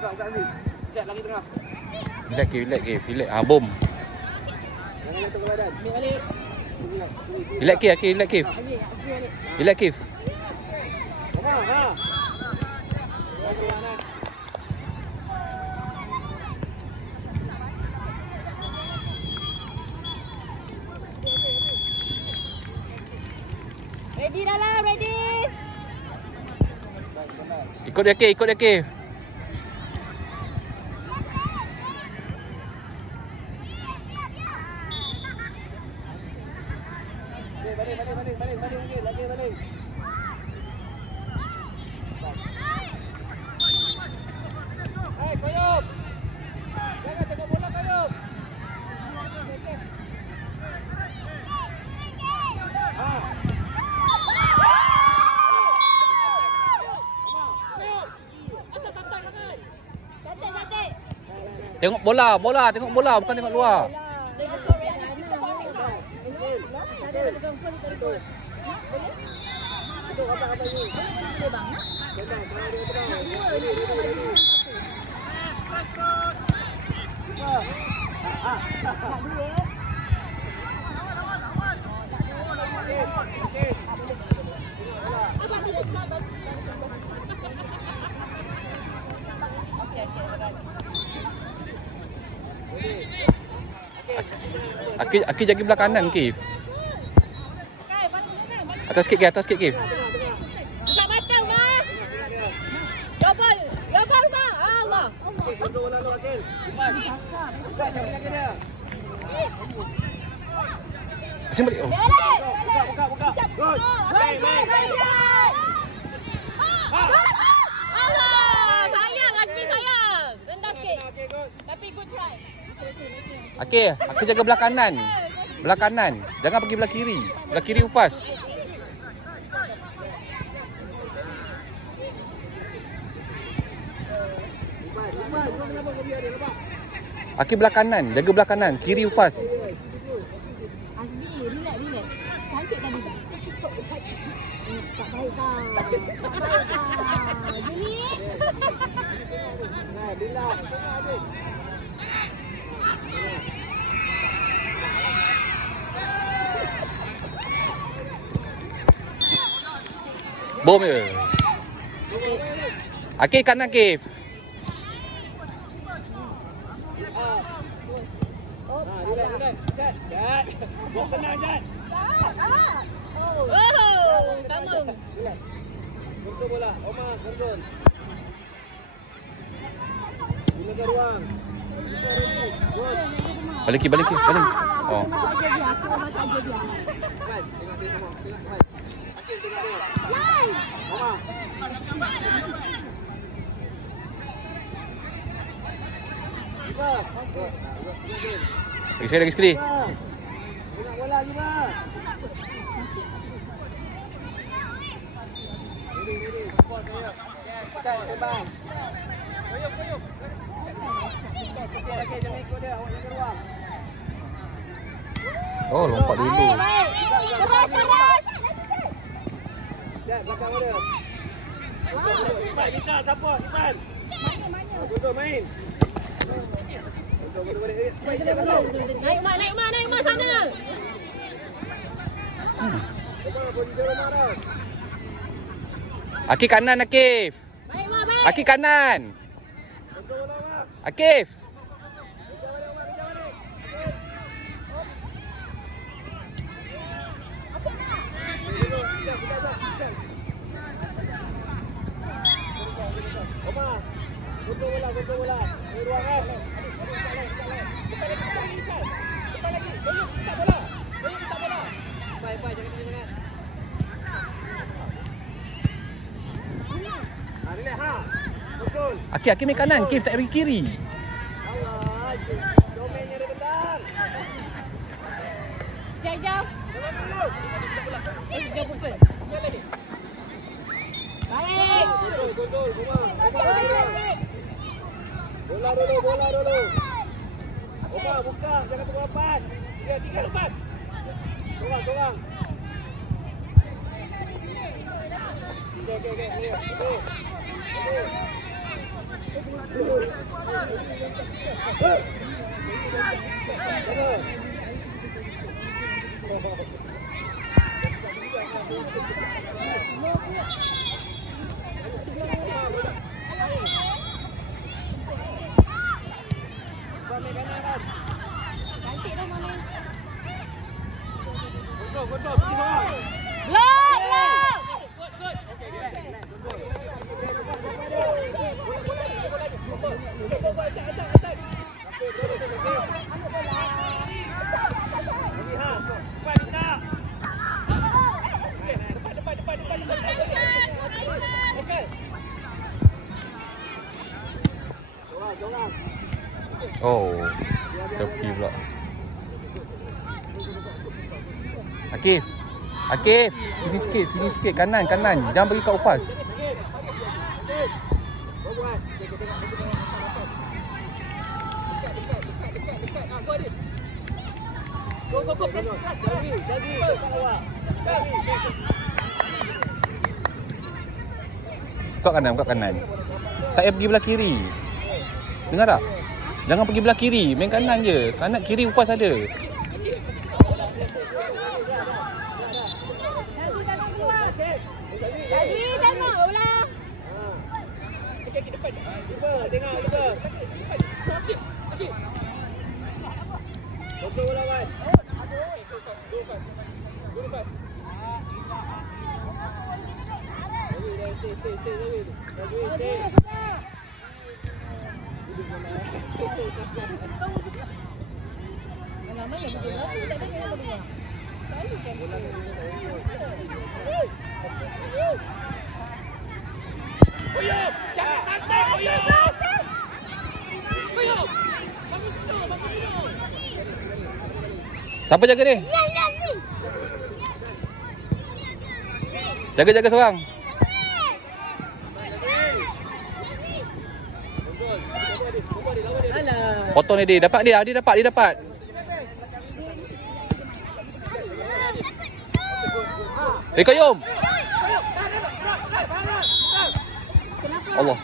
Buka ni. Cek lagi tengah. Relax. Bom. Jangan jatuh ke badan. Balik. Relax Kif. Relax Kif. Ha. Ready dah lah, ready. Ikut dia Kif. Balik. Hai, Koyop. Jangan tengok bola, Koyop. Tengok bola, bukan tengok luar. Aki jaga belah kanan Kif. Atas sikit Kif. Buka mata mah. Double mah. Allah. Kontrol bola lu Akil. Buka dia. Asyik balik. Buka. Good. Main. Allah. Sayang Azmi sayang. Rendah sikit. Tapi good try. Okey, aku jaga belah kanan. Jangan pergi belah kiri. Belah kiri Ufas. Aki belah kanan, jaga belah kanan. Kiri Ufas. Azmi, relax. Cantik tadi tak? Tak baik tak? Jadi? Nah, bila. Bom je. Akif kanan Akif. Relax. Jat. Buat tenang Jat. Oh, bangun. Relax. Kontrol bola. Omar, kontrol. Gunakan ruang. Balik. Oh. Tengok dia semua. Tengok. Akil tengok dia. Omar. Lagi sekali. Tengok bola lagi bang. Ready. Support saya. Cek tembang. Koyop. Okey, jangan ikut dia. Awak jaga ruang. Oh, lompat dulu. Keras. Jat, belakang dia. Iman, kita support, Iman. Duduk main. Duduk balik. Naik mak sana. Akif kanan Akif. Baik. Akif kanan. Akif. Kontrol bola. Di ruang kan. Depan lagi. Buka bola. Baik, jangan. Relax ha. Betul. Akif main kanan, Akif tak pergi kiri. Allah, domainnya dia betul. Jauh. Jangan dulu. Jauh pukul. Baik. Betul, semua. Bola dulu. Omar, buka, jangan tunggu lepas. Dia 3 lepas. Sorang. Okey. Cantik dah mana. Kontrol, pergi seorang. Block, block. Oh, tepi pula. Akif. Akif, sini sikit, kanan. Jangan bagi kat Upas. Buka kanan. Tak payah pergi belah kiri. Dengar tak? Jangan pergi belah kiri, main kanan je. Kanan kiri Upas ada. Jadi tengok ulang. Tengok. Betul lawan. Lama ya begitu. Tak ada yang berdua. Selalu kan. Koyo, jangan santai Koyo. Siapa jaga ni? Jaga seorang. Alah. Potong ni dia. Dapat. Koyom. Allah.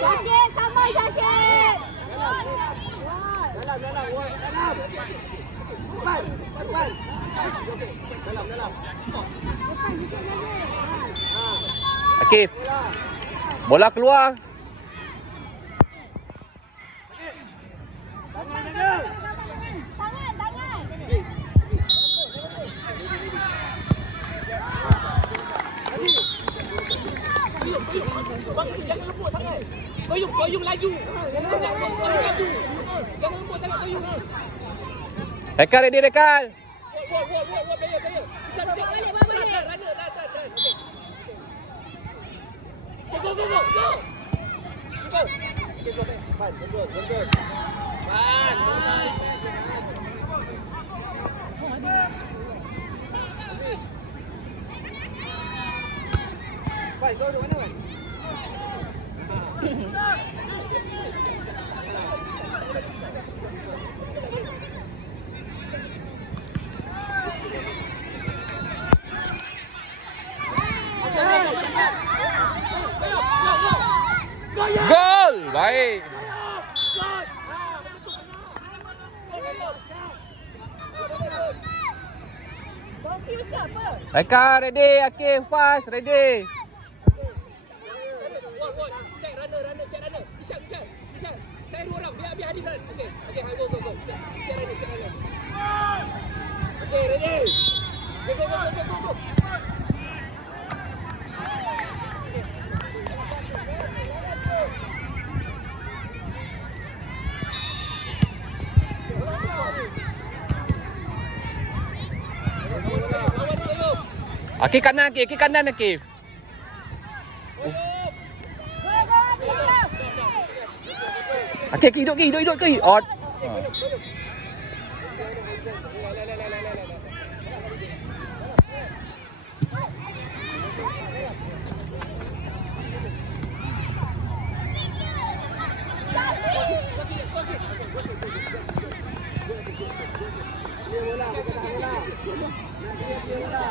Sakit, sama sakit. Dalam. Akif. Bola keluar. Tangan. Jangan lembut sangat. Koyum laju. Jangan lembut sangat Koyum. Rekal ready, Rekal. Player. Bisa. Runner. Go. Go. Fine, control. Fine, go to mana? Gol. Baik. Confused ke apa? Rekal ready, Akif fast ready. Check runner. Isyam. Tarik dua orang. Biar Hadis run. Okay, go. Check runner. Okay, ready. Go. Akif kanan Akif. Akif hidup ke? Out. Clear bola, kita tahan bola. Clear bola.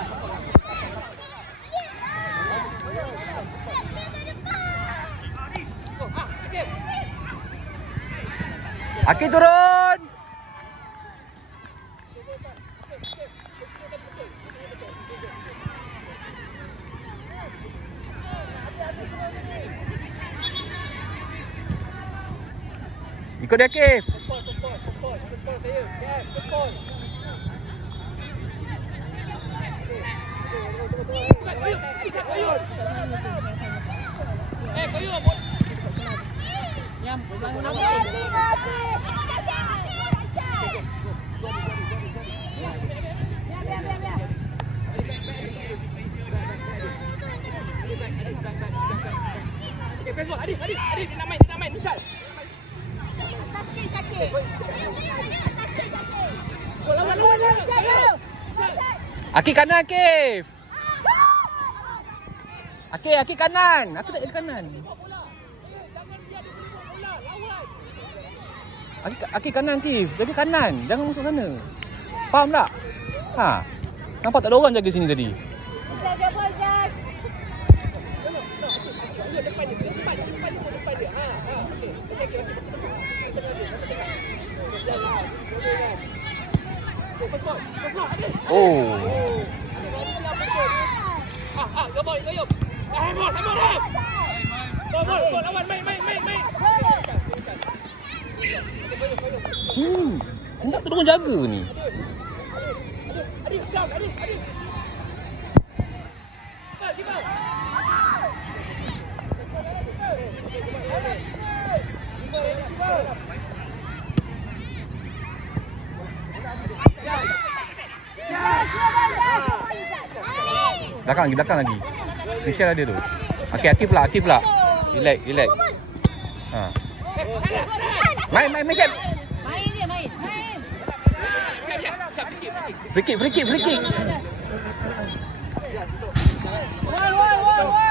Aki turun. Ikut dia, Aki. Kepol saya. Kan, kepol. Koyun. Yang bangun apa? Adik, dia nak main, misal. Aki kanan, Aki. Aki kanan. Aku tak ada kanan. Aki kanan, Aki. Jaga kanan. Jangan masuk sana. Faham tak? Ha. Nampak tak ada orang jaga sini tadi? Jaga boy, Jas. Depan dia. Ha. Okey. Oh. Gabol. Handball dah. Bol, lawan main. Sini. Hendak ada orang jaga ni. Adik. Belakang lagi. Michelle ada tu. Aki pula. Relax. Ha. Main Michelle. Main. Free kick. Woi.